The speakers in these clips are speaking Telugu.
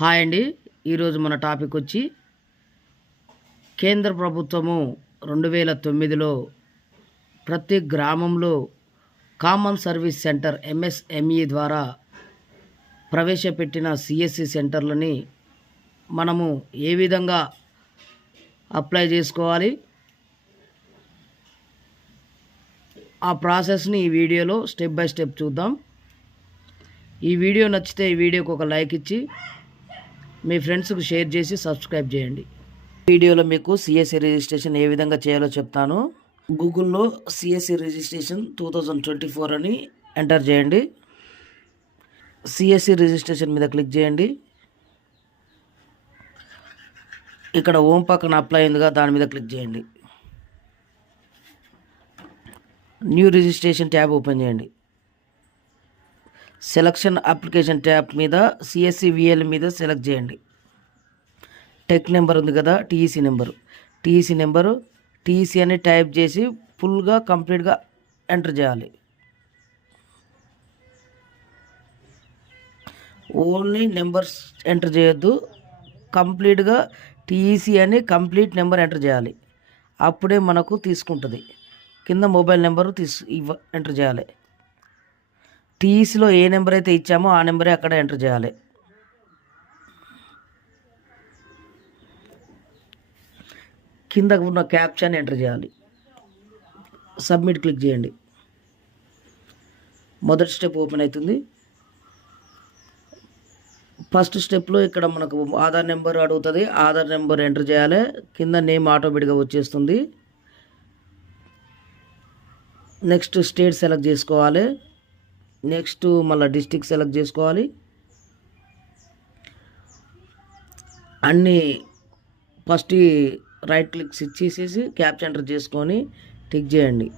హాయ్ అండి. ఈరోజు మన టాపిక్ వచ్చి కేంద్ర ప్రభుత్వము 2009లో ప్రతి గ్రామంలో కామన్ సర్వీస్ సెంటర్ ఎంఎస్ఎంఈ ద్వారా ప్రవేశపెట్టిన సిఎస్సి సెంటర్లని మనము ఏ విధంగా అప్లై చేసుకోవాలి, ఆ ప్రాసెస్ని ఈ వీడియోలో స్టెప్ బై స్టెప్ చూద్దాం. ఈ వీడియో నచ్చితే ఈ వీడియోకి ఒక లైక్ ఇచ్చి మీ ఫ్రెండ్స్కి షేర్ చేసి సబ్స్క్రైబ్ చేయండి. వీడియోలో మీకు సిఎస్సి రిజిస్ట్రేషన్ ఏ విధంగా చేయాలో చెప్తాను. గూగుల్లో సిఎస్సి రిజిస్ట్రేషన్ 2024 అని ఎంటర్ చేయండి. సిఎస్సి రిజిస్ట్రేషన్ మీద క్లిక్ చేయండి. ఇక్కడ హోమ్ పక్కన అప్లై అయిందిగా, దాని మీద క్లిక్ చేయండి. న్యూ రిజిస్ట్రేషన్ ట్యాబ్ ఓపెన్ చేయండి. సెలక్షన్ అప్లికేషన్ ట్యాబ్ మీద సిఎస్సి విఎల్ మీద సెలెక్ట్ చేయండి. టెక్ నెంబర్ ఉంది కదా, టీఈసీ నెంబరు టీఈసీ అని టైప్ చేసి ఫుల్గా కంప్లీట్గా ఎంటర్ చేయాలి. ఓన్లీ నెంబర్స్ ఎంటర్ చేయొద్దు, కంప్లీట్గా టీఈసీ అని కంప్లీట్ నెంబర్ ఎంటర్ చేయాలి. అప్పుడే మనకు తీసుకుంటుంది. కింద మొబైల్ నెంబరు ఎంటర్ చేయాలి. టీఈసీలో ఏ నెంబర్ అయితే ఇచ్చామో ఆ నెంబరే అక్కడ ఎంటర్ చేయాలి. కింద ఉన్న క్యాప్షన్ ఎంటర్ చేయాలి. సబ్మిట్ క్లిక్ చేయండి. మొదటి స్టెప్ ఓపెన్ అవుతుంది. ఫస్ట్ స్టెప్లో ఇక్కడ మనకు ఆధార్ నెంబర్ అడుగుతుంది. ఆధార్ నెంబర్ ఎంటర్ చేయాలి. కింద నేమ్ ఆటోమేటిక్గా వచ్చేస్తుంది. నెక్స్ట్ స్టేట్ సెలెక్ట్ చేసుకోవాలి. నెక్స్ట్ మళ్ళీ డిస్ట్రిక్ట్ సెలెక్ట్ చేసుకోవాలి. అన్నీ ఫస్ట్ రైట్ క్లిక్స్ ఇచ్చేసేసి క్యాప్చర్ ఎంటర్ చేసుకొని టిక్ చేయండి.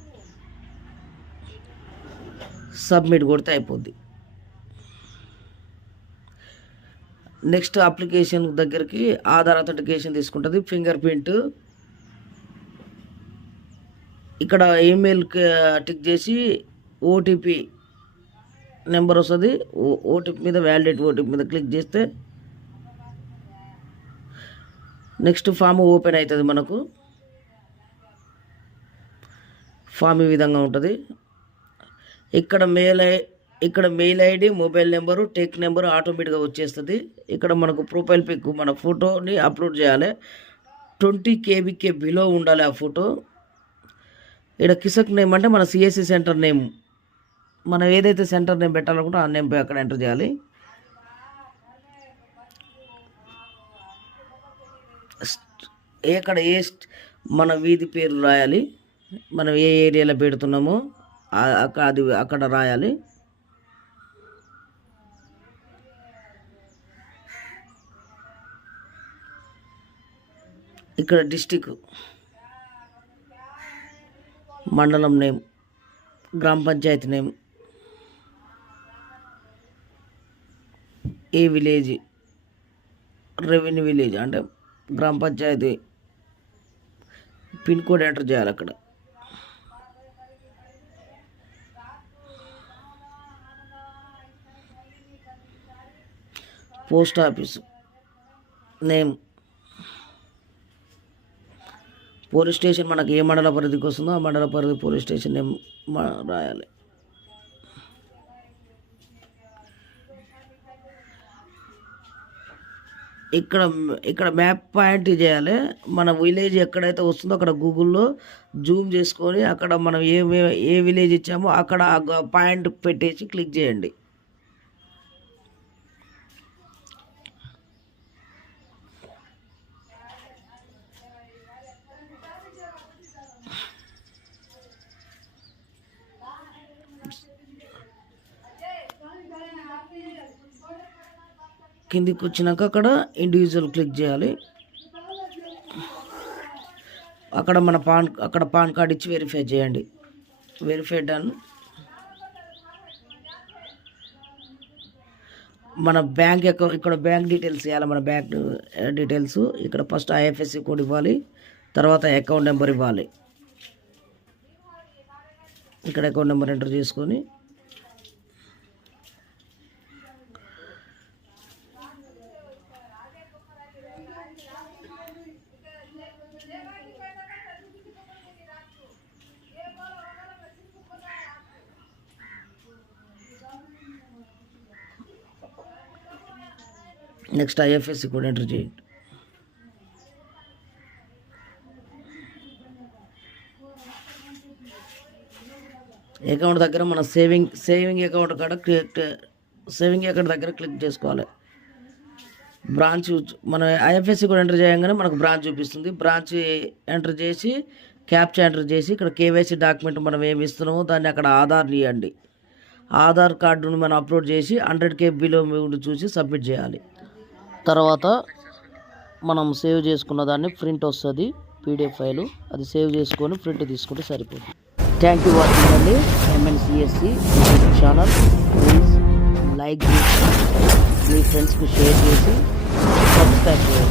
సబ్మిట్ కొడితే అయిపోద్ది. నెక్స్ట్ అప్లికేషన్ దగ్గరికి ఆధార్ అథెంటికేషన్ తీసుకుంటుంది. ఫింగర్ ప్రింట్ ఇక్కడ ఈమెయిల్ టిక్ చేసి ఓటీపీ నెంబర్ వస్తుంది. ఓటీపీ మీద వ్యాలిడేట్ ఓటీపీ మీద క్లిక్ చేస్తే నెక్స్ట్ ఫామ్ ఓపెన్ అవుతుంది. మనకు ఫామ్ ఈ విధంగా ఉంటుంది. ఇక్కడ mail ID, mobile number, tech number ఆటోమేటిక్గా వచ్చేస్తుంది. ఇక్కడ మనకు ప్రొఫైల్ పిక్, మన ఫోటోని అప్లోడ్ చేయాలి. 20 KB బిలో ఉండాలి ఆ ఫోటో. ఇక్కడ కిసక్ నేమ్ అంటే మన సిఎస్సి సెంటర్ నేమ్, మనం ఏదైతే సెంటర్ నేమ్ పెట్టాలనుకుంటే ఆ నేమ్ అక్కడ ఎంటర్ చేయాలి. మన వీధి పేరు రాయాలి. మనం ఏ ఏరియాలో పెడుతున్నామో అది అక్కడ రాయాలి. ఇక్కడ డిస్టిక్, మండలం నేమ్, గ్రామ పంచాయతీ నేమ్, ఏ విలేజ్, రెవెన్యూ విలేజ్ అంటే గ్రామ పంచాయతీ, పిన్ కోడ్ ఎంటర్ చేయాలి. అక్కడ post office name, police station మనకి ఏ మండల పరిధికి వస్తుందో ఆ మండల పరిధి పోలీస్ స్టేషన్ నేమ్ రాయాలి. ఇక్కడ మ్యాప్ పాయింట్ చేయాలి. మన విలేజ్ ఎక్కడైతే వస్తుందో అక్కడ గూగుల్లో జూమ్ చేసుకొని అక్కడ మనం ఏ విలేజ్ ఇచ్చామో అక్కడ పాయింట్ పెట్టేసి క్లిక్ చేయండి. కిందికి వచ్చినాక అక్కడ ఇండివిజువల్ క్లిక్ చేయాలి. అక్కడ పాన్ కార్డ్ ఇచ్చి వెరిఫై చేయండి. Verify done. మన బ్యాంక్ అకౌంట్, ఇక్కడ బ్యాంక్ డీటెయిల్స్ ఇవ్వాలి. మన బ్యాంక్ డీటెయిల్స్ ఇక్కడ ఫస్ట్ ఐఎఫ్ఎస్సి కోడ్ ఇవ్వాలి, తర్వాత అకౌంట్ నెంబర్ ఇవ్వాలి. ఇక్కడ అకౌంట్ నెంబర్ ఎంటర్ చేసుకొని నెక్స్ట్ ఐఎఫ్ఎస్సి కూడా ఎంటర్ చేయండి. అకౌంట్ దగ్గర మన సేవింగ్ అకౌంట్ కాడ సేవింగ్ అకౌంట్ దగ్గర క్లిక్ చేసుకోవాలి. బ్రాంచ్ మన ఐఎఫ్ఎస్సి కూడా ఎంటర్ చేయగానే మనకు బ్రాంచ్ చూపిస్తుంది. బ్రాంచ్ ఎంటర్ చేసి క్యాప్చా ఎంటర్ చేసి ఇక్కడ కేవైసీ డాక్యుమెంట్ మనం ఏమి ఇస్తున్నామో దాన్ని అక్కడ ఆధార్ని ఇవ్వండి. ఆధార్ కార్డును మనం అప్లోడ్ చేసి 100 KB చూసి సబ్మిట్ చేయాలి. తర్వాత మనం సేవ్ చేసుకున్న దాన్ని ప్రింట్ వస్తుంది, PDF ఫైలు, అది సేవ్ చేసుకొని ప్రింట్ తీసుకుంటే సరిపోతుంది. థ్యాంక్ యూ వాచింగ్ అండి. MNCSC YouTube channel. Please like చేసి మీ ఫ్రెండ్స్కి షేర్ చేసి సబ్స్క్రైబ్ చేయండి.